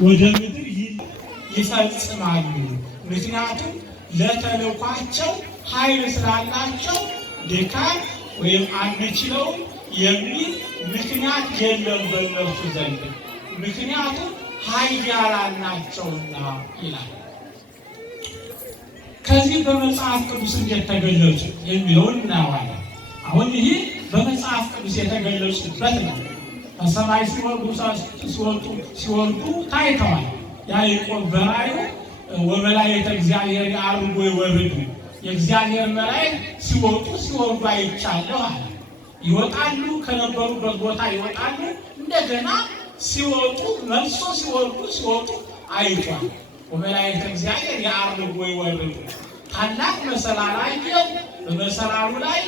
ወደ ምድር ይፈጽማሉ። ምክንያቱም ለተልኳቸው ኃይል ስላላቸው ድካም ወይም አንችለውም የሚል ምክንያት የለም በእነርሱ ዘንድ፣ ምክንያቱም ኃያላን ናቸውና ይላል። ከዚህ በመጽሐፍ ቅዱስ እንዴት ተገለጹ የሚለውን እናየዋለን። አሁን ይህ በመጽሐፍ ቅዱስ የተገለጹበት ነው። ከሰማይ ሲወርዱ ታይተዋል። ያዕቆብ በራእዩ ወመላእክተ እግዚአብሔር ያዕርጉ ወይወርዱ፣ የእግዚአብሔር መላእክት ሲወጡ ሲወርዱ አይቻለሁ አለ። ይወጣሉ፣ ከነበሩበት ቦታ ይወጣሉ፣ እንደገና ሲወጡ መልሶ ሲወጡ አይቷል። ወመላእክተ እግዚአብሔር ያዕርጉ ወይወርዱ። ታላቅ መሰላል አየሁ። በመሰላሉ ላይ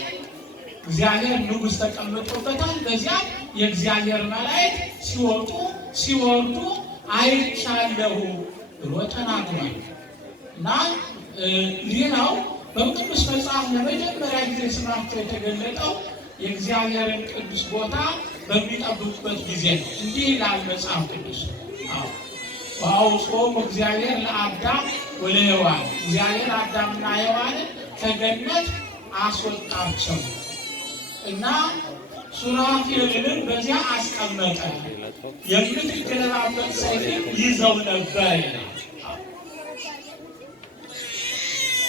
እግዚአብሔር ንጉሥ ተቀምጦበታል። በዚያ የእግዚአብሔር መላእክት ሲወጡ ሲወርዱ አይቻለሁ ብሎ ተናግሯል። እና ሌላው በቅዱስ መጽሐፍ ለመጀመሪያ ጊዜ ስማቸው የተገለጠው የእግዚአብሔርን ቅዱስ ቦታ በሚጠብቁበት ጊዜ ነው። እንዲህ ይላል መጽሐፍ ቅዱስ። ወአውጽኦሙ እግዚአብሔር ለአዳም ወለሔዋን፣ እግዚአብሔር አዳምና ሔዋንን ከገነት አስወጣቸው እና ሱራፌልንም በዚያ አስቀመጠ፣ የምትገለባበት ሰይፍን ይዘው ነበር።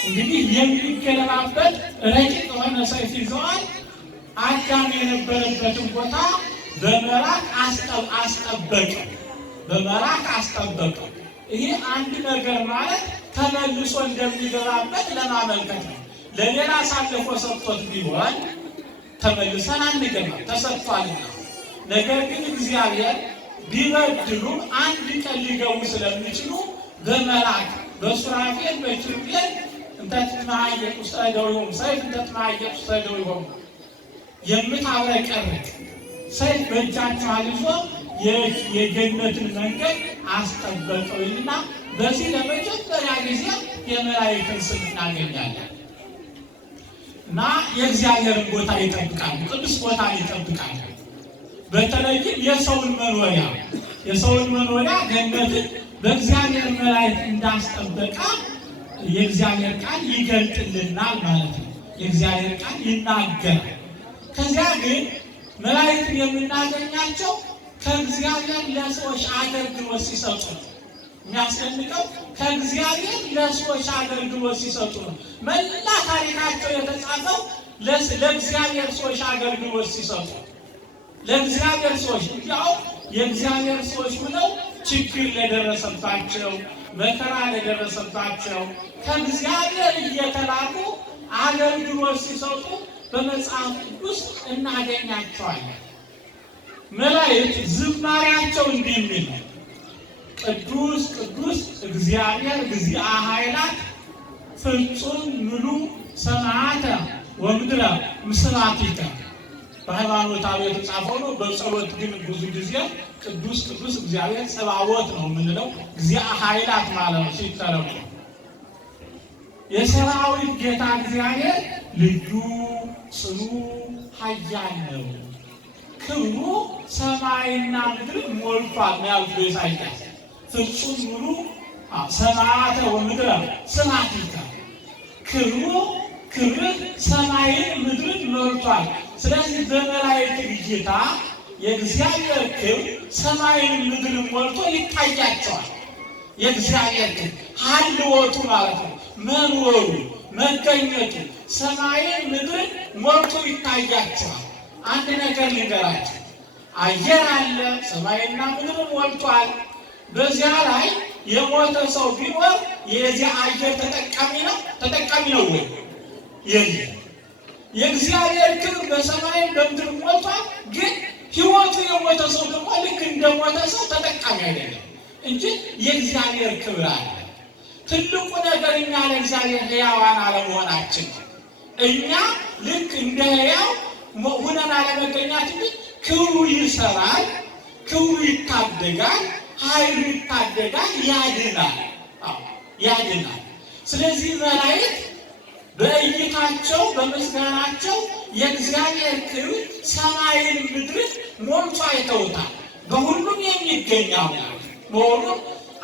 እንግዲህ የሚገለባበት ረቂቅ የሆነ ሰይፍ ይዘዋል። አዳም የነበረበትን ቦታ በመራቅ አስጠበቀ። ይህ አንድ ነገር ማለት ተመልሶ እንደሚገባበት ለማመልከት ነው። ለሌላ አሳልፎ ሰጥቶት ቢሆን ተመልሰን አንገባም፣ ተሰጥቷልና። ነገር ግን እግዚአብሔር ቢበድሉም አንድ ቀን ሊገቡ ስለሚችሉ በመላክ በሱራፌል በኪሩቤል እንተትማየቅ ውስተ እደዊሆሙ ሰይፍ እንተትማየቅ ውስተ እደዊሆሙ የምታብረቀርቅ ሰይፍ በእጃቸው ይዞ የገነትን መንገድ አስጠበቀውና በዚህ ለመጀመሪያ ጊዜ የመላእክትን ስም እናገኛለን። እና የእግዚአብሔርን ቦታ ይጠብቃሉ፣ ቅዱስ ቦታ ይጠብቃሉ። በተለይም የሰውን መኖሪያ ገነትን በእግዚአብሔር መላእክት እንዳስጠበቃ የእግዚአብሔር ቃል ይገልጥልናል ማለት ነው። የእግዚአብሔር ቃል ይናገራል። ከዚያ ግን መላእክትን የምናገኛቸው ከእግዚአብሔር ለሰዎች አገልግሎት ሲሰጡ ነው። የሚያስደንቀው ከእግዚአብሔር ለሰዎች አገልግሎት ሲሰጡ ነው። መላ ታሪካቸው የተጻፈው ለእግዚአብሔር ሰዎች አገልግሎት ሲሰጡ፣ ለእግዚአብሔር ሰዎች እንዲያው የእግዚአብሔር ሰዎች ብለው ችግር ለደረሰባቸው፣ መከራ ለደረሰባቸው ከእግዚአብሔር እየተላኩ አገልግሎት ሲሰጡ በመጽሐፍ ቅዱስ እናገኛቸዋለን። መላእክት ዝማሬያቸው እንዲህ የሚል ነው። ቅዱስ ቅዱስ እግዚአብሔር እግዚአ ኃይላት ፍጹም ምሉእ ሰማያተ ወምድረ ምስባቲከ። በሃይማኖታዊ የተጻፈው ነው። በጸሎት ግን ብዙ ጊዜ ቅዱስ ቅዱስ እግዚአብሔር ጸባዖት ነው የምንለው። እግዚአ ኃይላት ማለት ነው ሲተረጎም። የሰራዊት ጌታ እግዚአብሔር ልዩ ጽኑ ኃያል ነው፣ ክብሩ ሰማይና ምድር ሞልቷል ነው ያሉት ኢሳይያስ። ፍጹም ምሉእ ሰማያተ ወምድረ ምስባቲከ፣ ክብር ሰማይን ምድርን ሞልቷል። ስለዚህ በመላእክት እይታ የእግዚአብሔር ክብር ሰማይን ምድርን ሞልቶ ይታያቸዋል። የእግዚአብሔር ክብር ሀልወቱ ማለት ነው፣ መኖሩ መገኘቱ ሰማይን ምድርን ሞልቶ ይታያቸዋል። አንድ ነገር ልንገራቸው፣ አየር አለ፣ ሰማይና ምድርን ሞልቷል። በዚያ ላይ የሞተ ሰው ቢኖር የዚያ አየር ተጠቃሚ ነው ወይ? የለም። የእግዚአብሔር ክብር በሰማይም በምድር ሞልቷል። ግን ሕይወቱ የሞተ ሰው ደግሞ ልክ እንደሞተ ሰው ተጠቃሚ አይደለም እንጂ የእግዚአብሔር ክብር አለ። ትልቁ ነገር እኛ ለእግዚአብሔር ሕያዋን አለመሆናችን፣ እኛ ልክ እንደ ሕያው ሁነን አለመገኛት እንጂ ክብሩ ይሰራል፣ ክብሩ ይታደጋል፣ ኃይሉ ይታደጋል፣ ያድናል። ስለዚህ መላእክት በእይታቸው በምስጋናቸው የእግዚአብሔር ክብር ሰማይን ምድርን ሞልቶ አይተውታል። በሁሉም የሚገኝ አምላክ መሆኑ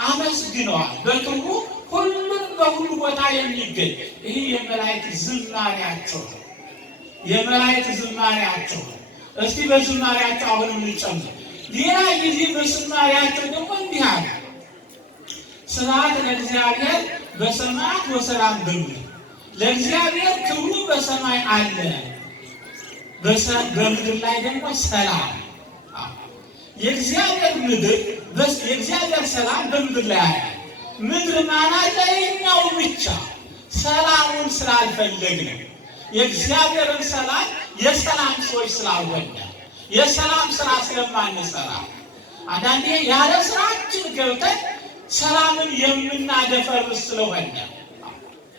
አመስግነዋል። በክብሩ ሁሉም በሁሉ ቦታ የሚገኝ ይህ የመላእክት ዝማሬያቸው ነው። የመላእክት ዝማሬያቸው ነው። እስቲ በዝማሬያቸው አሁንም እንጨምር። ሌላ ጊዜ በዝማሬያቸው ደግሞ እንዲህ አለ። ስብሐት ለእግዚአብሔር በሰማያት ወሰላም በምድር። ለእግዚአብሔር ክብሩ በሰማይ አለ፣ በምድር ላይ ደግሞ ሰላም። የእግዚአብሔር ሰላም በምድር ላይ አለ። ምድር ማለት እኛው ብቻ ሰላሙን ስላልፈለግን የእግዚአብሔርን ሰላም የሰላም ሰዎች ስላልሆነ የሰላም ስራ ስለማንሰራ አንዳንዴ ያለ ስራችን ገብተን ሰላምን የምናደፈርስ ስለሆነ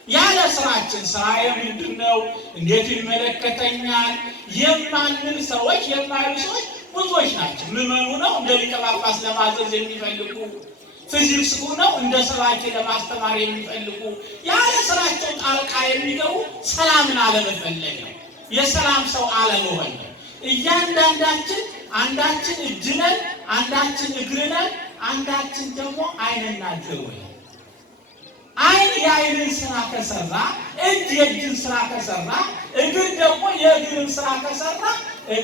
ያለ ስራችን ስራዬ ምንድነው? እንዴት ይመለከተኛል? የማንል ሰዎች የማይሉ ሰዎች ብዙዎች ናቸው። ምዕመኑ ነው እንደ ሊቀ ጳጳስ ለማዘዝ የሚፈልጉ፣ ፊዚክስ ነው እንደ ሰባኪ ለማስተማር የሚፈልጉ፣ ያለ ስራቸው ጣልቃ የሚገቡ ሰላምን አለመፈለግ ነው፣ የሰላም ሰው አለመሆን ነው። እያንዳንዳችን አንዳችን እጅ ነን፣ አንዳችን እግር ነን፣ አንዳችን ደግሞ ዓይንና ጆሮ ነን። ዓይን የዓይንን ስራ ከሰራ፣ እጅ የእጅን ስራ ከሰራ፣ እግር ደግሞ የእግርን ስራ ከሰራ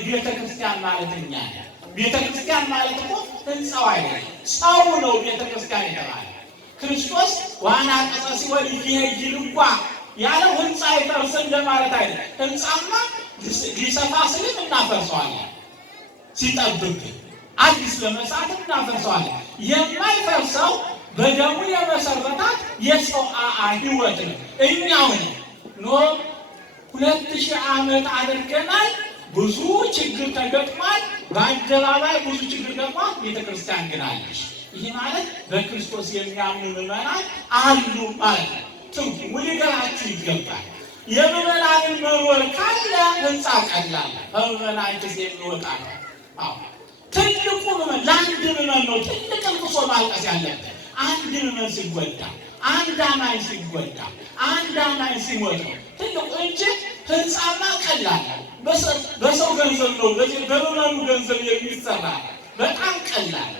ቤተ ክርስቲያን ማለት እኛ ነን። ቤተ ክርስቲያን ማለት እኮ ህንፃው አይደለም፣ ሰው ነው ቤተ ክርስቲያን የተባለ። ክርስቶስ ዋና ቀጸ ሲወል ይሄጅል እንኳ ያለው ህንፃ ይፈርስን ለማለት አይደለም። ህንፃማ ሊሰፋ ስልም እናፈርሰዋለን፣ ሲጠብቅ አዲስ ለመስራት እናፈርሰዋለን። የማይፈርሰው በደሙ የመሰረታት የሰው ህይወት ነው። እኛውን ኖ 2000 ዓመት አድርገናል። ብዙ ችግር ተገጥሟል። በአደባባይ ብዙ ችግር ገጥሟል። ቤተክርስቲያን ግን አለች። ይህ ማለት በክርስቶስ የሚያምኑ ምዕመናን አሉ ማለት ነው። ትርጉሙ ሊገባችሁ ይገባል። የምዕመናንን መኖር ካለ ህንፃ ቀላል በምዕመናን ጊዜ የሚወጣ ነው። ትልቁ ምዕመን ለአንድ ምዕመን ነው ትልቅ ልቅሶ ማልቀስ ያለበት። አንድ ምዕመን ሲጎዳ፣ አንድ አማኝ ሲጎዳ፣ አንድ አማኝ ሲሞት ነው ትልቁ እንጂ ህንፃማ ቀላል በሰው ገንዘብ ነው፣ በምዕመኑ ገንዘብ የሚሰራ በጣም ቀላል።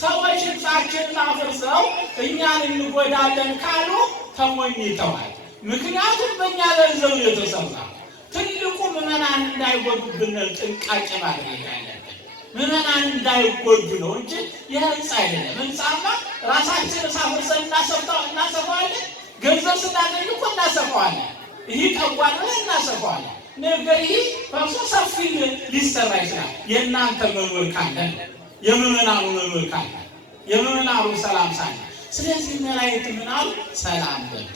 ሰዎች ህንፃችንን አፍርሰው እኛን እንጎዳለን ካሉ ተሞኝተዋል። ምክንያቱም በእኛ ገንዘብ የተሰራ። ትልቁ ምዕመናን እንዳይጎዱብን ጥንቃቄ ማድረግ ያለብን ምዕመናን እንዳይጎዱ ነው እንጂ የህንፃ አይደለም። ህንፃማ ራሳችን ሳፍርሰን እናሰፋዋለን። ገንዘብ ስናገኝ እኮ እናሰፋዋለን። ይህ ጠጓል ብለን እናሰፋዋለን። ነገር ይህ ፈርሶ ሰፊ ሊሰራ ይችላል። የእናንተ መኖር ካለ፣ የምዕመናኑ መኖር ካለ፣ የምዕመናኑ ሰላም ሳለ። ስለዚህ መላእክት ምን አሉ? ሰላም በሉ።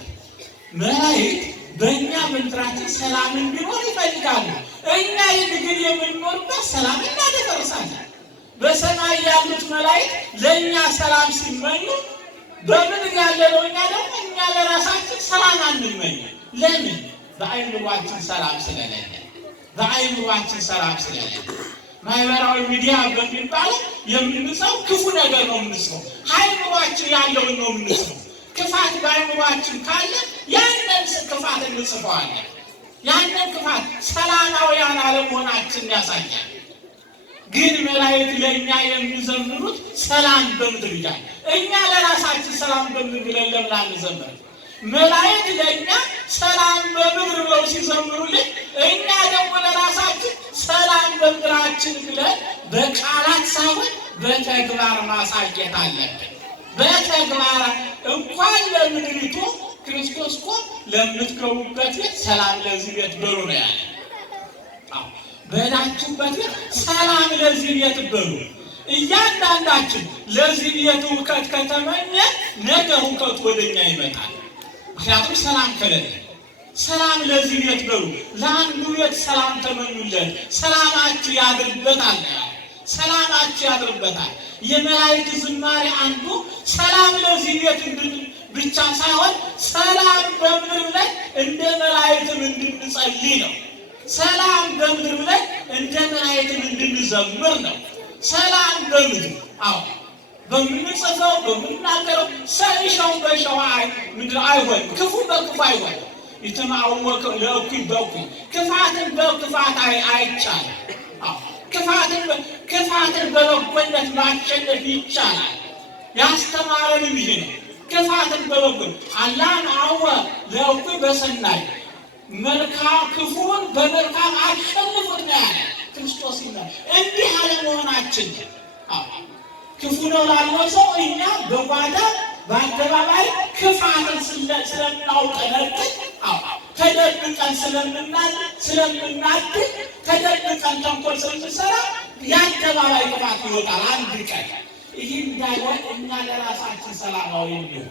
መላእክት በእኛ ምድራችን ሰላም እንዲኖር ይፈልጋሉ። እኛ ግን የምንኖርበት ሰላም እናደፈርሳለን። በሰማይ ያሉት መላእክት ለእኛ ሰላም ሲመኙ በምድር ያለነው እኛ ደግሞ እኛ ለራሳችን ሰላም አንመኝም። ለምን? በአይምሯችን ሰላም ስለሌለ። በአይምሯችን ሰላም ስለሌለ ማህበራዊ ሚዲያ በሚባለው የምንሰው ክፉ ነገር ነው የምንሰው። አይምሯችን ያለውን ነው የምንሰው። ክፋት በአይምሯችን ካለ ያንን ክፋት እንጽፈዋለን። ያንን ክፋት ሰላማውያን አለመሆናችን ያሳያል። ግን መላእክት ለእኛ የሚዘምሩት ሰላም በምድር ይላል። እኛ ለራሳችን ሰላም በምድር ብለን ለምን አንዘምር? መላእክት ለእኛ ሰላም በምድር ብለው ሲዘምሩልን፣ እኛ ደግሞ ለራሳችን ሰላም በምድራችን ብለን በቃላት ሳይሆን በተግባር ማሳየት አለብን። በተግባር እንኳን ለምድሪቱ ክርስቶስ እኮ ለምትገቡበት ቤት ሰላም ለዚህ ቤት በሉ ነው ያለ። በላችሁበት ቤት ሰላም ለዚህ ቤት በሉ። እያንዳንዳችን ለዚህ ቤት ሁከት ከተመኘ ነገ ሁከት ወደኛ ይመጣል። ምክንያቱም ሰላም ከሌለ ሰላም ለዚህ ቤት በሉ። ለአንዱ ቤት ሰላም ተመኙለት፣ ሰላማችሁ ያድርበታል። ሰላማችሁ ያድርበታል። የመላእክት ዝማሬ አንዱ ሰላም ለዚህ ቤት ብቻ ሳይሆን ሰላም በምድር ላይ እንደ መላእክትም እንድንጸልይ ነው። ሰላም በምድር ላይ እንደ መላእክትም እንድንዘምር ነው። ሰላም በምድር በምንጽፈው በምንናገረው ሰይሻው በሸዋ ምድር አይሆን፣ ክፉ በክፉ አይሆን። ይተማወቅ ለእኩይ በእኩይ ክፋትን በክፋት አይቻልም። ክፋትን በበጎነት ማሸነፍ ይቻላል። ያስተማረንም ይሄ ነው። ክፋትን በበጎ አላህን አወ ለእኩይ በሰናይ መልካም ክፉን በመልካም አሸንፉት ነው ያለ ክርስቶስ ይላል። እንዲህ አለመሆናችን ክፉ ነው ላለው ሰው እኛ በጓዳ በአደባባይ ክፋትን ስለምናውጠነጥን ተደብቀን ስለምናድግ ተደብቀን ተንኮል ስለምንሰራ የአደባባይ ክፋት ይወጣል አንድ ቀን። ይህ እንዳይሆን እኛ ለራሳችን ሰላማዊ እንዲሆን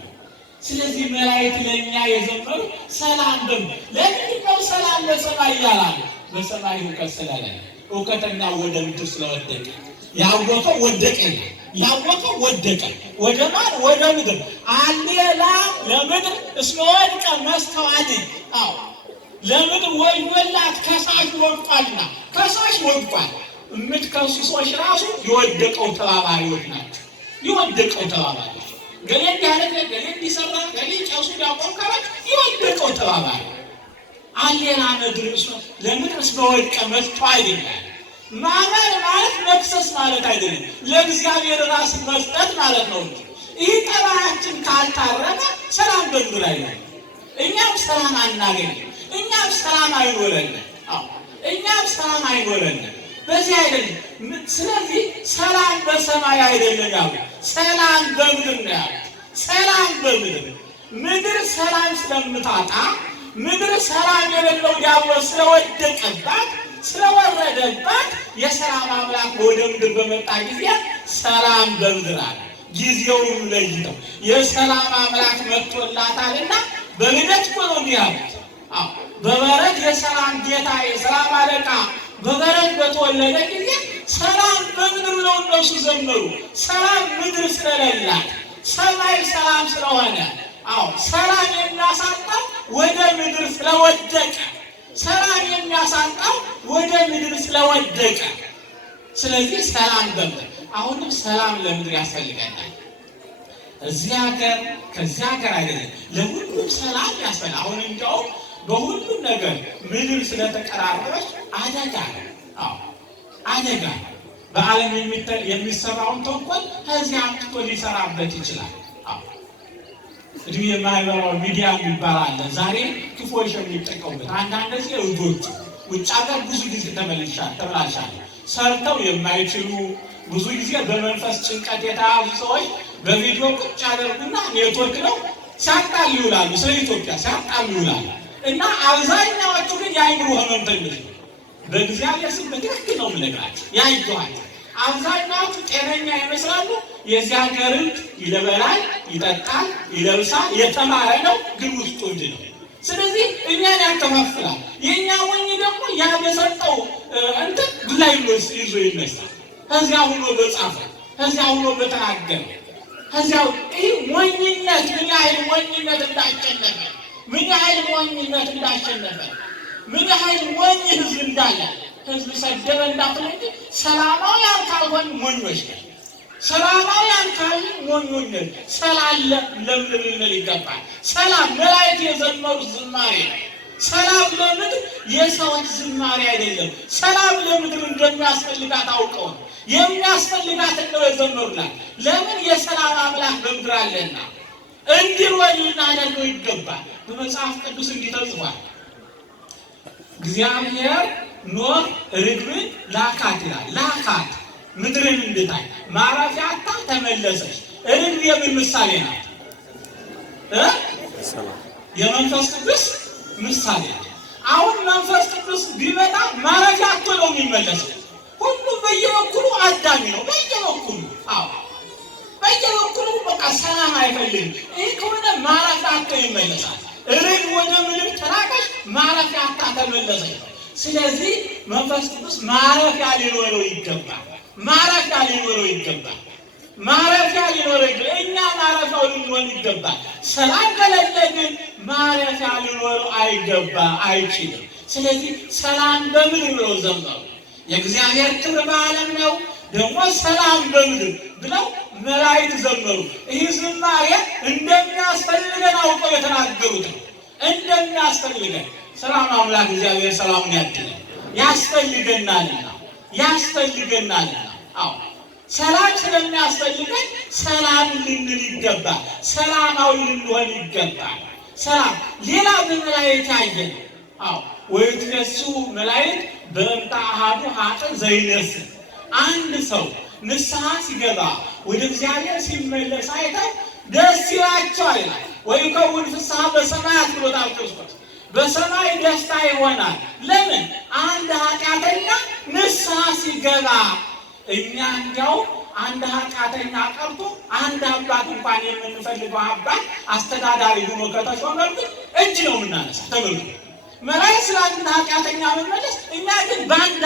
ስለዚህ መላእክት ለእኛ የዘመሩ ሰላም ደም ለምንድን ነው ሰላም በሰማይ ይላሉ? በሰማይ እውቀት ስለሌለ እውቀተኛ ወደ ምድር ስለወደቀ ያወቀው ወደቀ ያወቀው ወደቀ። ወደ ማን? ወደ ምድር። አሌላ ለምድር እስመ ወድቀ መስተዋዕል። ለምድር ወዮላት ከሳሽ ወድቋልና። ከሳሽ ወድቋል። የምትከሱ ሰዎች ራሱ የወደቀው ተባባሪዎች ናቸው። የወደቀው ተባባሪዎች ገሌ እንዲያለ ገሌ እንዲሰራ ገሌ ጨሱ ያቆምከበት የወደቀው ተባባሪ አሌላ ለምድር እስመ ወድቀ መስተዋዕል ይላል። ማመን ማለት መክሰስ ማለት አይደለም። ለእግዚአብሔር ራስ መስጠት ማለት ነው። ይህ ጠባያችን ካልታረመ ሰላም በምድር አይኖርም። እኛም ሰላም አናገኝም። እኛም ሰላም አይኖረንም። እኛም ሰላም አይኖረንም። በዚህ አይደለም። ስለዚህ ሰላም በሰማይ አይደለም ያሉ ሰላም በምድር ነው ያሉ። ሰላም በምድር ምድር ሰላም ስለምታጣ ምድር ሰላም የሌለው ዲያብሎስ ስለወደቀባት ስለወረደባት የሰላም አምላክ ወደ ምድር በመጣ ጊዜ ሰላም በምድር አለ። ጊዜውን ለይተው የሰላም አምላክ መጥቶላታልና በልደት ነው ያሉት። በበረት የሰላም ጌታ የሰላም አለቃ በበረት በተወለደ ጊዜ ሰላም በምድር ነው እነሱ ዘመሩ። ሰላም ምድር ስለሌላት ሰማይ ሰላም ስለሆነ ሰላም የሚያሳጣው ወደ ምድር ስለወደቀ ሰላም የሚያሳጣው ወደ ምድር ስለወደቀ ስለዚህ ሰላም በምድር አሁንም ሰላም ለምድር ያስፈልገናል። እዚህ ሀገር ከዚህ ሀገር አይደለም ለሁሉም ሰላም ያስፈልጋል። አሁን እንደው በሁሉም ነገር ምድር ስለተቀራረበች አደጋ አደጋ በዓለም የሚሰራውን ተንኮል ከዚህ አምጥቶ ሊሰራበት ይችላል። እድሜ የማህበራዊ ሚዲያ የሚባል አለ። ዛሬ ክፉዎች የሚጠቀሙበት አንዳንድ ጊዜ እጆቹ ውጭ ሀገር ብዙ ጊዜ ተበላሻል። ሰርተው የማይችሉ ብዙ ጊዜ በመንፈስ ጭንቀት የተያዙ ሰዎች በቪዲዮ ቁጭ ያደርጉና ኔትወርክ ነው ሲያጣሉ ይውላሉ። ስለ ኢትዮጵያ ሲያጣሉ ይውላሉ። እና አብዛኛዎቹ ግን የአይምሮ ህመምተኞች ነው። በእግዚአብሔር ስም በትክክል ነው የምነግራቸው ያይቷል። አብዛኛዎቹ ጤነኛ ይመስላሉ። የዚህ ሀገር ይለበላል፣ ይጠጣል፣ ይለብሳል፣ የተማረ ነው፣ ግን ውስጡ እንድ ነው። ስለዚህ እኛን ያከፋፍላል። የእኛ ሞኝ ደግሞ ያበሰጠው እንትን ብላይ ይዞ ይነሳል። ከዚያ ሁኖ በጻፈ ከዚያ ሁኖ በተናገረ ከዚያው ይህ ሞኝነት ምን ያህል ሞኝነት እንዳሸነፈ ምን ያህል ሞኝነት እንዳሸነፈ ምን ያህል ሞኝ ህዝብ እንዳለ ህዝብ ሰደበ እንዳትለኝ። ሰላማውያን ካልሆን ሞኞች ነን። ሰላማውያን ካልሆን ሞኞች ነን። ሰላም ለምድር ልንል ይገባል። ሰላም መላእክት የዘመሩት ዝማሬ ነው። ሰላም ለምድር የሰዎች ዝማሬ አይደለም። ሰላም ለምድር እንደሚያስፈልጋት አውቀው የሚያስፈልጋት ነው የዘመሩላት። ለምን? የሰላም አምላክ በምድር አለና እንዲወል ልናደርገው ይገባል። በመጽሐፍ ቅዱስ እንዲህ ተጽፏል። እግዚአብሔር ኖህ ርግብን ላካት ይላል። ላካት ምድርን እንድታይ ማረፊያ አጣ ተመለሰች። ርግብ የምን ምሳሌ ናት? የመንፈስ ቅዱስ ምሳሌ ናት። አሁን መንፈስ ቅዱስ ቢመጣ ማረፊያ አጥቶ ነው የሚመለሰው። ሁሉም በየበኩሉ አዳሚ ነው። በየበኩሉ በቃ ሰላም አይፈልግም። ይህ ከሆነ ማረፊያ አጥቶ ይመለሳል። ርግብ ወደ ምድር ተራቀች፣ ማረፊያ አጥታ ተመለሰች። ስለዚህ መንፈስ ቅዱስ ማረፊያ ሊኖረው ይገባል። ማረፊያ ሊኖረው ይገባል። ማረፊያ ሊኖረው ይገባል። እኛ ማረፊያው ሊኖር ይገባል። ሰላም ከሌለ ግን ማረፊያ ሊኖረው አይችልም። ስለዚህ ሰላም በምድር ነው ዘመሩ። የእግዚአብሔር ክብር በዓለም ነው፣ ደግሞ ሰላም በምድር ብለው መላእክት ዘመሩ። ይህ ዝማሬ እንደሚያስፈልገን አውቀው የተናገሩት ነው። እንደሚያስፈልገን ሰላም አምላክ እግዚአብሔር ሰላሙን ያድለን። ያስፈልገናልና ሰላም ስለሚያስፈልገን ሰላም ልንል ይገባል። ሰላማዊ ልንሆን ይገባል። ሰላም ሌላ በመላእክት ያየን ወይትነሱ መላእክት በእንተ አሐዱ ኃጥእ ዘይነስእ አንድ ሰው ንስሐ ሲገባ ወደ እግዚአብሔር ሲመለስ አይተው ደስ ይላቸዋል ይላል። ወይከውን ፍስሐ በሰማያት ብሎታል ክርስቶስ። በሰማይ ደስታ ይሆናል። ለምን? አንድ ኃጢአተኛ ንስሐ ሲገባ። እኛ እንዲያው አንድ ኃጢአተኛ ቀርቶ አንድ አባት እንኳን የምንፈልገው አባት አስተዳዳሪ ሆኖ ከተሾመብን እጅ ነው የምናነሳ። ተመልከቱ፣ መላእክት ስለ አንድ ኃጢአተኛ መመለስ፣ እኛ ግን በአንድ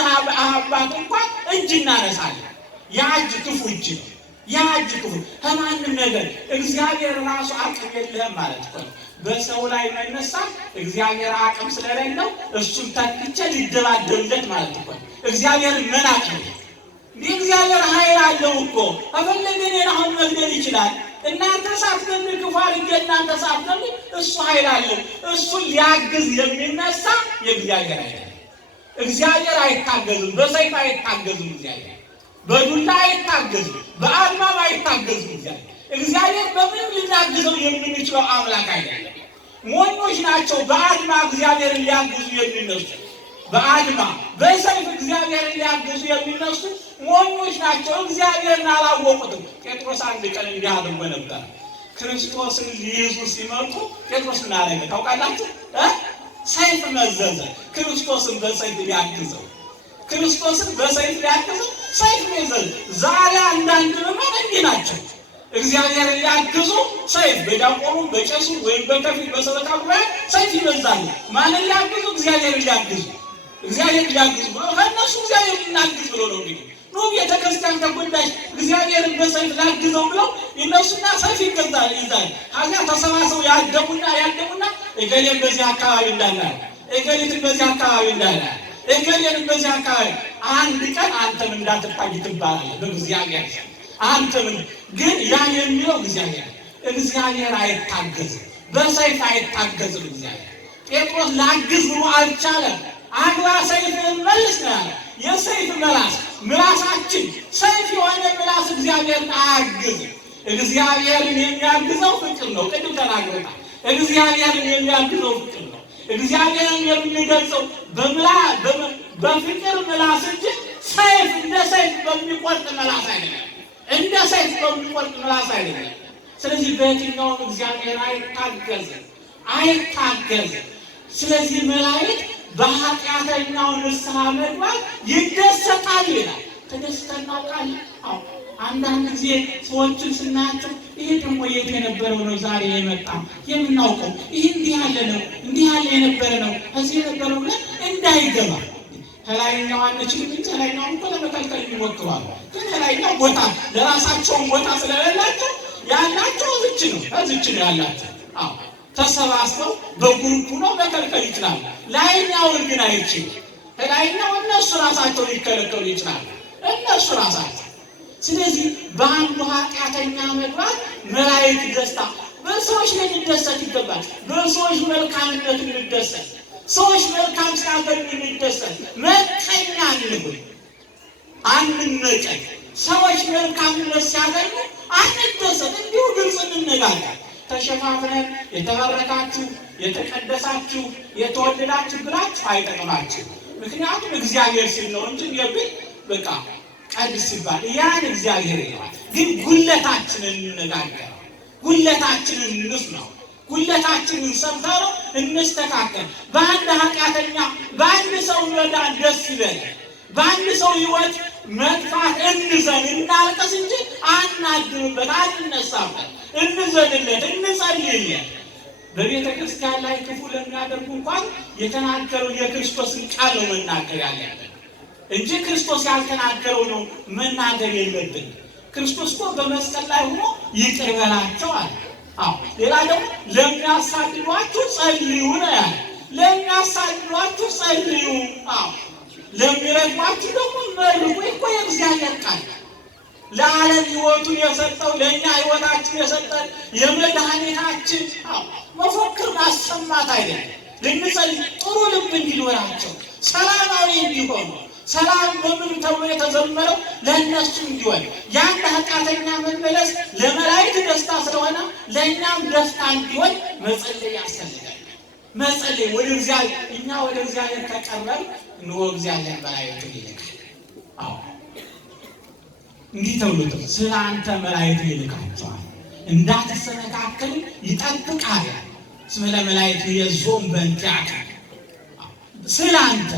አባት እንኳን እጅ እናነሳለን። ያ እጅ ክፉ እጅ ነው። ያ እጅ ክፉ ከማንም ነገር እግዚአብሔር ራሱ አቅም የለህም ማለት እኮ ነው። በሰው ላይ መነሳ እግዚአብሔር አቅም ስለሌለው እሱን ተክቼ ሊደባደብለት ማለት እኮ ነው። እግዚአብሔር መናቅ ነው። እግዚአብሔር ኃይል አለው እኮ ከፈለገ እኔን አሁን መግደል ይችላል። እናንተ ሳትገድሉ ክፉ አድርጌ እናንተ ሳትገድሉ እሱ ኃይል አለው። እሱን ሊያግዝ የሚነሳ የእግዚአብሔር አይደለም። እግዚአብሔር አይታገዝም፣ በሰይፍ አይታገዝም። እግዚአብሔር በዱላ አይታገዝም፣ በአድማም አይታገዝም። እግዚአብሔር በምንም ልናግዘው የምንችለው አምላክ አይደለም። ሞኞች ናቸው በአድማ እግዚአብሔርን ሊያግዙ የሚነሱ። በአድማ በሰይፍ እግዚአብሔርን ሊያግዙ የሚነሱ ሞኞች ናቸው። እግዚአብሔርን አላወቁትም። ጴጥሮስ አንድ ቀን እንዲህ አድርጎ ነበር። ክርስቶስን ሊይዙ ሲመጡ ጴጥሮስ ምን አደረገ ታውቃላችሁ? ሰይፍ መዘዘ። ክርስቶስን በሰይፍ ሊያግዘው ሰይፍ መዘዘ። ዛሬ አንዳንድ ምዕመናን እንዲህ ናቸው። እግዚአብሔርን ሊያግዙ ሰይፍ በዲያቆኑ በቄሱ ወይም በከፊል በሰበካ ጉባኤ ሰይፍ ይመዛሉ። ማንን ሊያግዙ? እግዚአብሔርን ሊያግዙ ከእነሱ እግዚአብሔር ሊናግዝ ብሎ ነው እንግዲህ ኑ ቤተክርስቲያን ተጎዳሽ እግዚአብሔርን በሰይፍ ላግዘው ብለው ይነሱና ሰይፍ ይገዛል ይዛል። ከዚያ ተሰባስበው ያደሙና እገሌን በዚህ አካባቢ እንዳለ እገሌትን በዚህ አካባቢ እንዳለ እገሌን በዚህ አካባቢ አንድ ቀን አንተም እንዳትታይ ትባላለህ በእግዚአብሔር አንተም ግን ያን የሚለው እግዚአብሔር አይታገዝም፣ በሰይፍ አይታገዝም። እግዚአብሔር ጴጥሮስ ላግዝ ብሎ አልቻለም። አግባ ሰይፍን መልስ ነው ያለ። የሰይፍ ምላሳችን ሰይፍ የሆነ ምላስ እግዚአብሔርን አያግዝም። እግዚአብሔርን የሚያግዘው ፍቅር ነው። ቅድም ተናግረናል። እግዚአብሔርን የሚያግዘው ፍቅር ነው። እግዚአብሔርን የምንገልጸው በፍቅር ምላስ እንጂ ሰይፍ እንደ ሰይፍ በሚቆርጥ ምላስ አይደለም። ስለዚህ በየትኛውም እግዚአብሔር አይታገዝም። ስለዚህ መላእክት በኃጢአተኛው ንስሐ መግባት ይደሰታል ይላል። ተደስተን እናውቃለን። አንዳንድ ጊዜ ሰዎችን ስናያቸው ይሄ ደግሞ የት የነበረው ነው ዛሬ የመጣው የምናውቀው ይህ እንዲህ ያለ የነበረ ነው እዚህ የነበረው ብለን እንዳይገባ ከላይኛው አንችልም እንጂ ከላይኛውን እኮ ለመከልከል ይሞክራሉ። ግን ከላይኛው ቦታ ለራሳቸውን ቦታ ስለሌላቸው ያላቸው እዚች ነው ያላቸው። ተሰባስበው በግሩፕ ነው መከልከል ይችላል። ላይኛውን ግን አይችልም። ከላይኛው እነሱ ራሳቸው ሊከለከሉ ይችላል። ራሳቸው። ስለዚህ በአንዱ ኃጢአተኛ መግባት መላእክት ደስታ በሰዎች ላይ እንደሰት ይገባል። በሰዎች መልካምነት እንደሰት ሰዎች መልካም ሲያገኙ እንደሰት መቀኛ አንሁን አንመቀኝ። ሰዎች መልካምነት ሲያገኙ አንደሰት። እንዲሁ ግልጽ እንነጋገር። ተሸፋፍነን የተባረካችሁ የተቀደሳችሁ የተወደዳችሁ ብላችሁ አይጠቅማችሁ። ምክንያቱም እግዚአብሔር ሲል ነው እንጂ የብል በቃ ቀድስ ሲባል ያን እግዚአብሔር ይላል። ግን ጉለታችንን እንነጋገር፣ ጉለታችንን እንስማው፣ ጉለታችንን ሰምተን እንስተካከል። በአንድ ኃጢአተኛ በአንድ ሰው መዳን ደስ ይበል፣ በአንድ ሰው ሕይወት መጥፋት እንዘን እናልቀስ እንጂ አናድርበት፣ አንነሳበት፣ እንዘንለት፣ እንጸልይለት። በቤተ ክርስቲያን ላይ ክፉ ለሚያደርጉ እንኳን የተናገረው የክርስቶስን ቃል ነው መናገር ያለብን እንጂ ክርስቶስ ያልተናገረው ነው መናገር የለብን። ክርስቶስ እኮ በመስቀል ላይ ሆኖ ይቅር በላቸው አለ። ሌላ ደግሞ ለሚያሳድዷችሁ ጸልዩ ነው ያለ። ለሚያሳድዷችሁ ጸልዩ፣ ለሚረግሟችሁ ደግሞ መርቁ። እኮ የእግዚአብሔር ቃል ለዓለም ሕይወቱን የሰጠው ለእኛ ሕይወታችን የሰጠን የመድኃኒታችን መፎክር ማሰማት አይደለም። ልንጸልይ ጥሩ ልብ እንዲኖራቸው ሰላማዊ እንዲሆኑ ሰላም በምድር ተብሎ የተዘመረው ለእነሱ እንዲሆን ያን ኃጢአተኛ መመለስ ለመላእክት ደስታ ስለሆነ ለእኛም ደስታ እንዲሆን መጸለይ ያስፈልጋል። መጸለይ ወደ እግዚአብሔር እኛ ወደ እግዚአብሔር ከቀረብን እንሆ እግዚአብሔር መላእክቱን ይልካል። አዎ እንዲህ ተብሎ ስለ አንተ መላእክት ይልካቸዋል እንዳትሰነካከሉ ይጠብቃል። ስለ መላእክት የዞም በእንቲአከ ስለ አንተ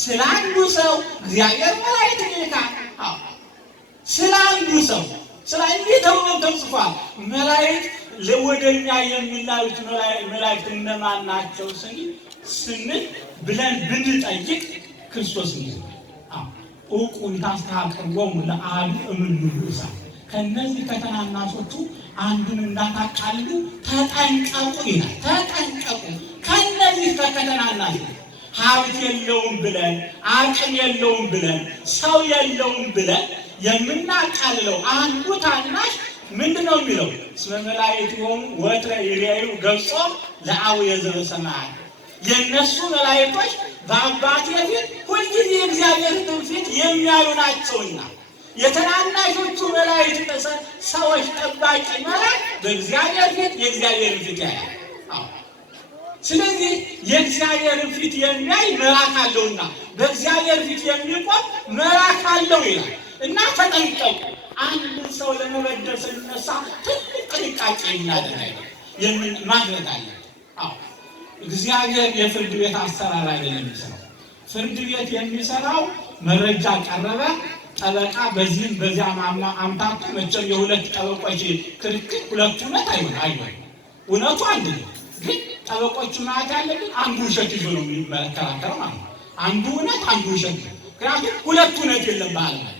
ስለ አንዱ ሰው እግዚአብሔር መላእክት ይልካል። አዎ ስለ አንዱ ሰው ስለ እንዲህ ተብሎ ተጽፏል። መላእክት ለወደኛ የሚላኩት መላእክት እነማን ናቸው ስንል ብለን ብንጠይቅ ክርስቶስ ነው። አዎ ኡቁን ታስተካክለውም ለአብ እምሉሳ ከነዚህ ከተናናሾቹ አንዱን እንዳታቃልሉ ተጠንቀቁ ይላል። ተጠንቀቁ ከነዚህ ከተናናሾቹ ሀብት የለውም ብለን አቅም የለውም ብለን ሰው የለውም ብለን የምናቃልለው አንዱ ታናሽ ምንድነው የሚለው? እስመ መላእክት ሆሙ ወትረ ይሬዩ ገጾ ለአቡየ ዘበሰማያት የነሱ መላእክቶች በአባቴ ፊት ሁልጊዜ እግዚአብሔርን ፊት የሚያዩ ናቸውና የተናናሾቹ መላእክት ሰዎች ጠባቂ መላእክት በእግዚአብሔር ፊት የእግዚአብሔርን ፊት ያያል። ስለዚህ የእግዚአብሔርን ፊት የሚያይ መልአክ አለውና በእግዚአብሔር ፊት የሚቆም መልአክ አለው ይላል እና ተጠንቀቁ። አንድ ሰው ለመበደል ስንነሳ ትልቅ ጥንቃቄ እናደርግ ማድረግ አለ። አዎ እግዚአብሔር የፍርድ ቤት አሰራር አይደለም የሚሰራው። ፍርድ ቤት የሚሰራው መረጃ ቀረበ፣ ጠበቃ በዚህም በዚያም አምታቱ መቼም የሁለት ጠበቆች ክርክር ሁለቱ እውነት አይሆን እውነቱ አንድ ነው። ግን ጠበቆቹ ማለት ያለብን አንዱ ውሸት ይዞ ነው የሚከራከረው ማለት ነው። አንዱ እውነት አንዱ ውሸት ነው። ምክንያቱም ሁለቱ እውነት የለም ማለት ነው።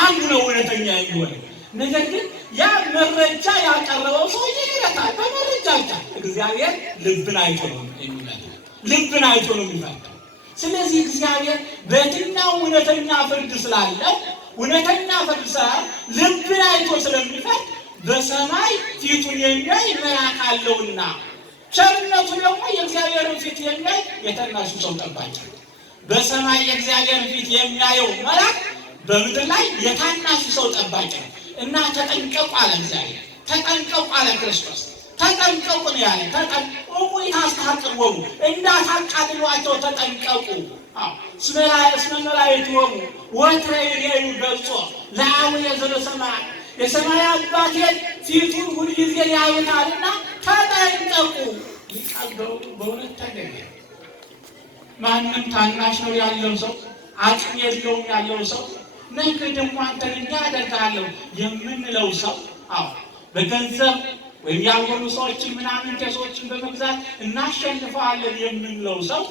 አንዱ ነው እውነተኛ የሚሆነው። ነገር ግን ያ መረጃ ያቀረበው ሰው ይረታል በመረጃ ብቻ። እግዚአብሔር ልብን አይቶ ነው የሚመጣው፣ ልብን አይቶ ነው የሚፈርደው። ስለዚህ እግዚአብሔር በየትኛው እውነተኛ ፍርድ ስላለው እውነተኛ ፍርድ ስላለ ልብን አይቶ ስለሚፈርድ በሰማይ ፊቱን የሚያይ መልአክ አለውና ቸርነቱ ደግሞ የእግዚአብሔርን ፊት የሚያይ የተናሹ ሰው ጠባቂ። በሰማይ የእግዚአብሔርን ፊት የሚያየው መልአክ በምድር ላይ የታናሹ ሰው ጠባቂ ነው እና ተጠንቀቁ አለ እግዚአብሔር። ተጠንቀቁ አለ ክርስቶስ። ተጠንቀቁ ነው ያለ። ተጠንቀቁ ይታስተካክሉ እንዳታቃልሏቸው ተጠንቀቁ። እስመ መላእክት ሆሙ ወትረ ይሬዩ ገጾ ለአቡየ ዘበሰማያት የሰማይ አባቴ ፊቱን ሁልጊዜ ያዩታልና ተጠንቀቁ። ይቃበው በእውነት ተገኘ። ማንም ታናሽ ነው ያለው ሰው አቅም የለውም ያለው ሰው ነገ ደግሞ አንተን እንዳደርጋለሁ የምንለው ሰው በገንዘብ ወይም ያልሆኑ ሰዎችን ምናምን ከሰዎችን በመግዛት እናሸንፈዋለን የምንለው ሰው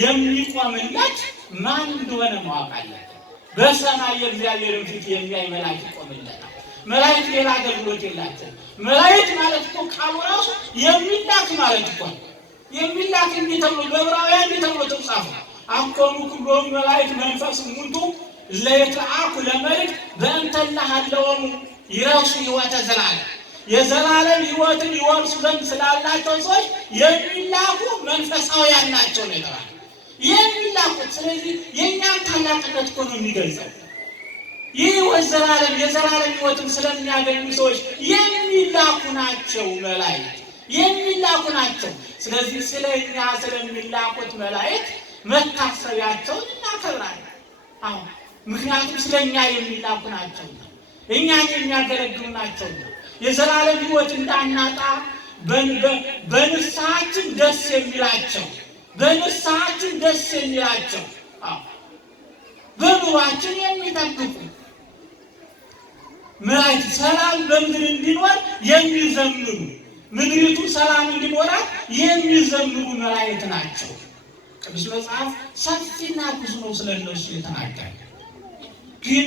የሚቆምለት ማን እንደሆነ ማወቅ አለበት። በሰማይ የእግዚአብሔርን ፊት የሚያይ መልአክ ይቆምለታል። መላእክት ሌላ አገልግሎት የላቸውም። መላእክት ማለት እኮ ቃሉ ራሱ የሚላክ ማለት እኮ የሚላክ እንዲህ ተብሎ በዕብራውያን እንዲህ ተብሎ ተጻፈ። አኮኑ ኩሎሙ መላእክት መንፈስ ሙንቱ ለየትአኩ ለመልእክት በእንተ እለሃለወሙ ይረሱ ሕይወተ ዘላለም የዘላለም ሕይወትን ይወርሱ ዘንድ ስላላቸው ሰዎች የሚላኩ መንፈሳውያን ናቸው ነው የተባለው። የሚላኩት ስለዚህ የእኛን ታላቅነት እኮ ነው የሚገልጸው። ይህ የዘላለም ሕይወትን ስለሚያገኙ ሰዎች የሚላኩ ናቸው መላእክት የሚላኩ ናቸው። ስለዚህ ስለኛ ስለሚላኩት መላእክት መታሰቢያቸውን እናከብራለን። ምክንያቱም ስለኛ የሚላኩ ናቸው፣ እኛን የሚያገለግሉ ናቸው። የዘላለም ሕይወት እንዳናጣ በንስሐችን ደስ የሚላቸው በንስሐችን ደስ የሚላቸው በኑሯችን የሚጠብቁ መላእክት ሰላም በምድር እንዲኖር የሚዘምሩ ምድሪቱ ሰላም እንዲኖራት የሚዘምሩ መላእክት ናቸው። ቅዱስ መጽሐፍ ሰፊና ብዙ ነው ስለነሱ የተናገረ። ግን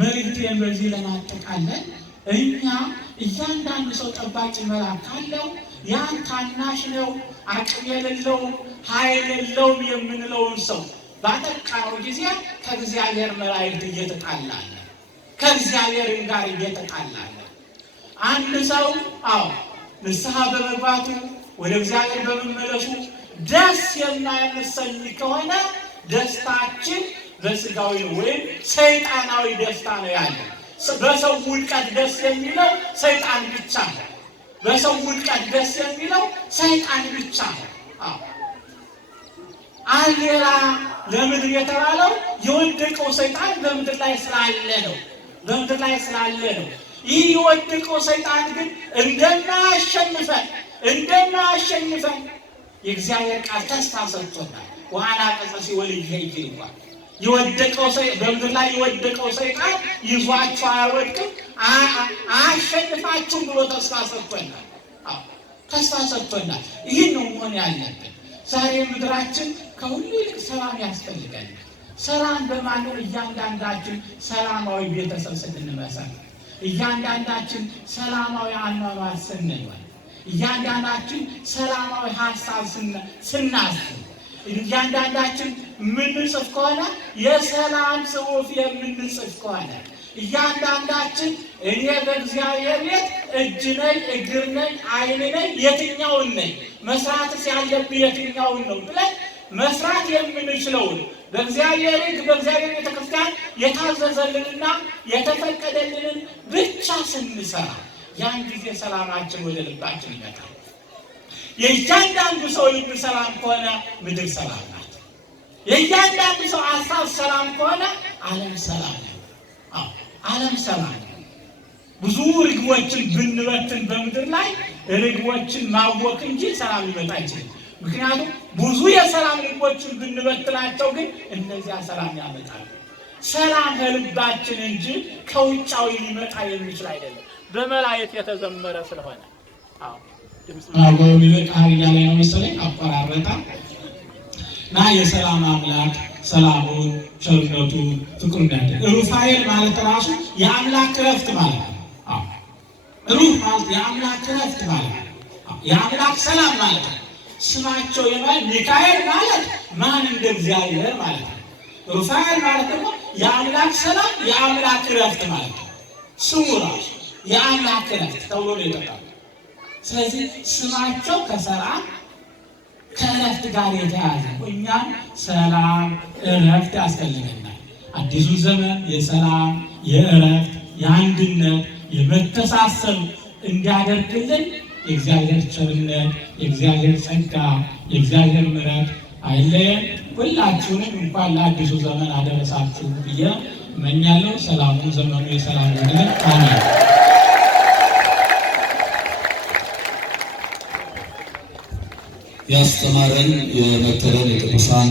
መልእክቴን በዚህ ለማጠቃለል እኛ እያንዳንዱ ሰው ጠባቂ መልአክ ካለው ያን ታናሽ ነው አቅም የሌለው ኃይል የለውም የምንለውን ሰው ባጠቃነው ጊዜ ከእግዚአብሔር መላእክት እየተጣላን ከእግዚአብሔር ጋር እየተጣላን አንድ ሰው ንስሐ በመግባቱ ወደ እግዚአብሔር በመመለሱ ደስ የማያሰኝ ከሆነ ደስታችን በስጋዊ ወይም ሰይጣናዊ ደስታ ነው ያለው። በሰው ውድቀት ደስ የሚለው ሰይጣን ብቻ ነው። በሰው ውድቀት ደስ የሚለው ሰይጣን ብቻ ነው። ሌላ ለምድር የተባለው የወደቀው ሰይጣን በምድር ላይ ስላለ ነው። በምድር ላይ ስላለ ነው። ይህ የወደቀው ሰይጣን ግን እንደማያሸንፈን የእግዚአብሔር ቃል ተስፋ ሰጥቶናል። ዋና ቀጽ ሲወል ይገይገዋል። የወደቀው በምድር ላይ የወደቀው ሰይጣን ይዟችሁ አይወድቅም፣ አያሸንፋችሁም ብሎ ተስፋ ሰጥቶናል። ተስፋ ሰጥቶናል። ይህን ነው መሆን ያለብን። ዛሬ ምድራችን ከሁሉ ይልቅ ሰላም ያስፈልጋል። ሰላም በማኖር እያንዳንዳችን ሰላማዊ ቤተሰብ ስንመሰርት፣ እያንዳንዳችን ሰላማዊ አኗኗር ስንኖር፣ እያንዳንዳችን ሰላማዊ ሀሳብ ስናስብ፣ እያንዳንዳችን የምንጽፍ ከሆነ የሰላም ጽሑፍ የምንጽፍ ከሆነ እያንዳንዳችን እኔ በእግዚአብሔር ቤት እጅ ነኝ፣ እግር ነኝ፣ ዓይን ነኝ፣ የትኛውን ነኝ፣ መስራትስ ያለብኝ የትኛውን ነው ብለን መስራት የምንችለውን በእግዚአብሔር ሕግ በእግዚአብሔር ቤተክርስቲያን የታዘዘልንና የተፈቀደልንን ብቻ ስንሰራ ያን ጊዜ ሰላማችን ወደ ልባችን ይመጣል። የእያንዳንዱ ሰው ልብ ሰላም ከሆነ ምድር ሰላም ናት። የእያንዳንዱ ሰው ሀሳብ ሰላም ከሆነ ዓለም ሰላም ነው። ዓለም ሰላም ነው። ብዙ ርግቦችን ብንበትን በምድር ላይ ርግቦችን ማወክ እንጂ ሰላም ሊመጣ አይችልም። ምክንያቱም ብዙ የሰላም ርግቦችን ብንበትናቸው ግን እነዚያ ሰላም ያመጣሉ። ሰላም ከልባችን እንጂ ከውጫዊ ሊመጣ የሚችል አይደለም። በመላእክት የተዘመረ ስለሆነ ቃሪያ ላይ ነው መሰለኝ አቆራረጣ እና የሰላም አምላክ ሰላሙን ቸርነቱን ፍቅሩን ያድል። ሩፋኤል ማለት ራሱ የአምላክ ረፍት ማለት ነው። ሩህ ማለት የአምላክ ረፍት ማለት ነው። የአምላክ ሰላም ማለት ነው። ስማቸው ሚካኤል ማለት ማን እንደ እግዚአብሔር ማለት ነው። ሩፋኤል ማለት ደግሞ የአምላክ ሰላም የአምላክ ረፍት ማለት ነው። ስሙ ራሱ የአምላክ ረፍት ተብሎ ነው የተጠራው። ስለዚህ ስማቸው ከሰላም ከእረፍት ጋር የተያዘ እኛም ሰላም እረፍት ያስፈልገናል። አዲሱ ዘመን የሰላም የእረፍት የአንድነት የመተሳሰብ እንዲያደርግልን የእግዚአብሔር ቸርነት የእግዚአብሔር ጸጋ የእግዚአብሔር ምሕረት አይለየን። ሁላችሁንም እንኳን ለአዲሱ ዘመን አደረሳችሁ ብዬ እመኛለሁ። ሰላሙን ዘመኑ የሰላም ይሁን። አሜን። ያስተማረን የመከረን የቅዱሳን